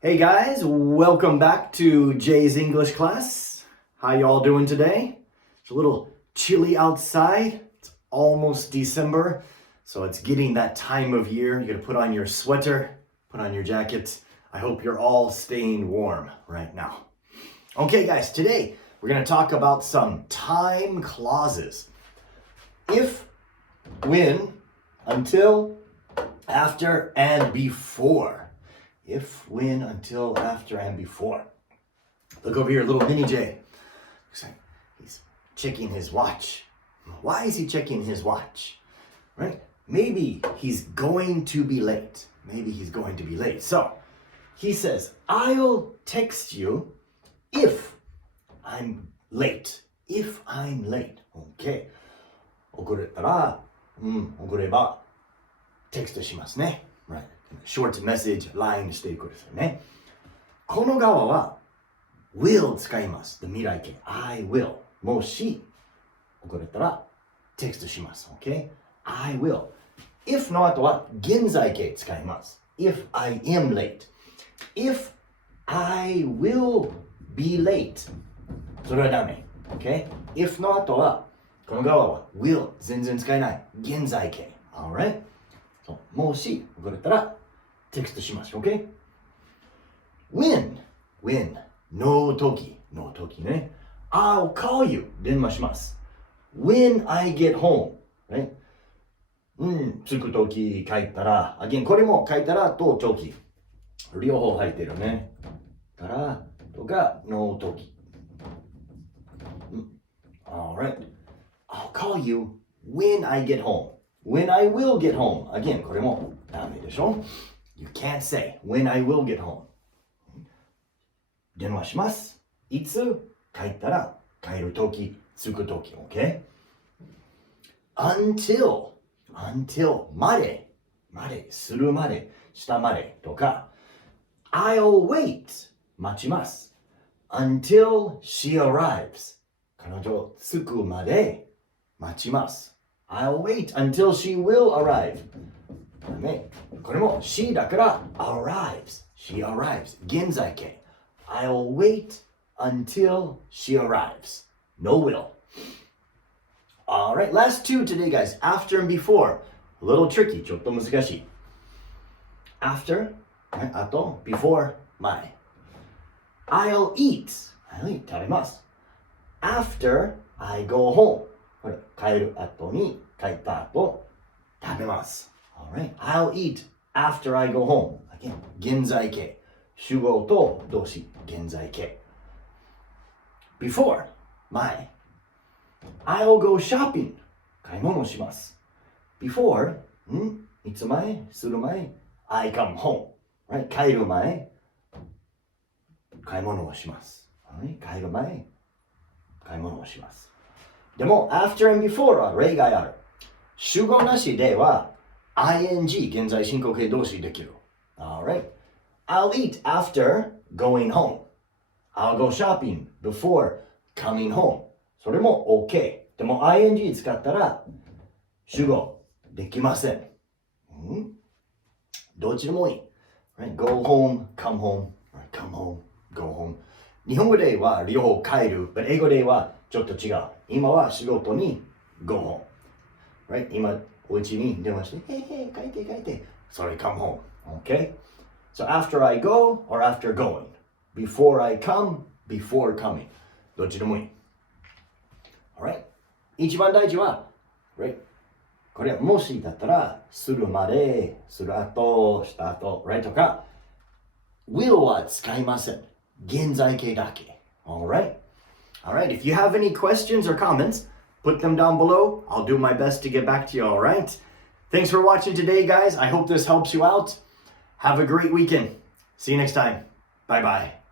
Hey guys, welcome back to Jay's English class. How y'all doing today? It's a little chilly outside. It's almost December, so it's getting that time of year. You gotta put on your sweater, put on your jacket. I hope you're all staying warm right now. Okay guys, today we're gonna talk about some time clauses. If, when, until, after, and before. If, when, until, after, and before. Look over here, little mini J. Looks like he's checking his watch. Why is he checking his watch? Right? Maybe he's going to be late. So he says, I'll text you if I'm late. Okay. 遅れたら、遅れば、テクストしますね。Right. Short message, line していくですよね。この側は will 使います。未来形 I will もし遅れたらテクストします。Okay? I will. If の後は現在形使います。If I am late. If I will be late. それはダメ。Okay? If の後はこの側は will 全然使えない。現在形。Alright? もし遅れたらテクストします。OK? When の時ね。I'll call you 電話します。When I get home ね。着く時書いたら、again これも書いたらと長期。両方入ってるね。からとかの時。Alright. I'll call you when I get home.When I will get home. Again, これもダメでしょ You can't say when I will get home. 電話します。いつ帰ったら帰るとき、着くとき。Okay? Until まで、するまで、したまでとか I'll wait 待ちます。Until she arrives 彼女着くまで待ちます。I'll wait until she will arrive. ね、これも she だから arrives. She arrives. 現在形。I'll wait until she arrives. No will. Alright, last two today, guys. After and before. A little tricky. ちょっと難しい。After, ね、あと before, 前。I'll eat. 食べます。After I go home.これ帰る後に帰った後食べます。Alright. I'll eat after I go home. Again, 現在形。主語と動詞、現在形。Before, 前。I'll go shopping. 買い物します。Before, いつ前する前 I come home. Right? 帰る前買い物をします。Right? 帰る前買い物をします。でも、after and before は例外ある。主語なしでは、ing 現在進行形動詞できる。Alright. I'll eat after going home. I'll go shopping before coming home. それも OK。でも、ing 使ったら、主語できません。どっちでもいい。Right? Go home, come home. Right? Come home, go home. 日本語では両方帰る。but 英語ではちょっと違う。今は仕事に go home. Right? 今、お家に電話して、帰って。それ come home. Okay? So after I go or after going. Before I come, before coming. どっちでもいい。Alright? 一番大事は、right? これはもしだったら、するまで、する後、した後、right? とか、will は使いません。現在形だけ。Alright? Alright, if you have any questions or comments, put them down below. I'll do my best to get back to you, alright? Thanks for watching today, guys. I hope this helps you out. Have a great weekend. See you next time. Bye-bye.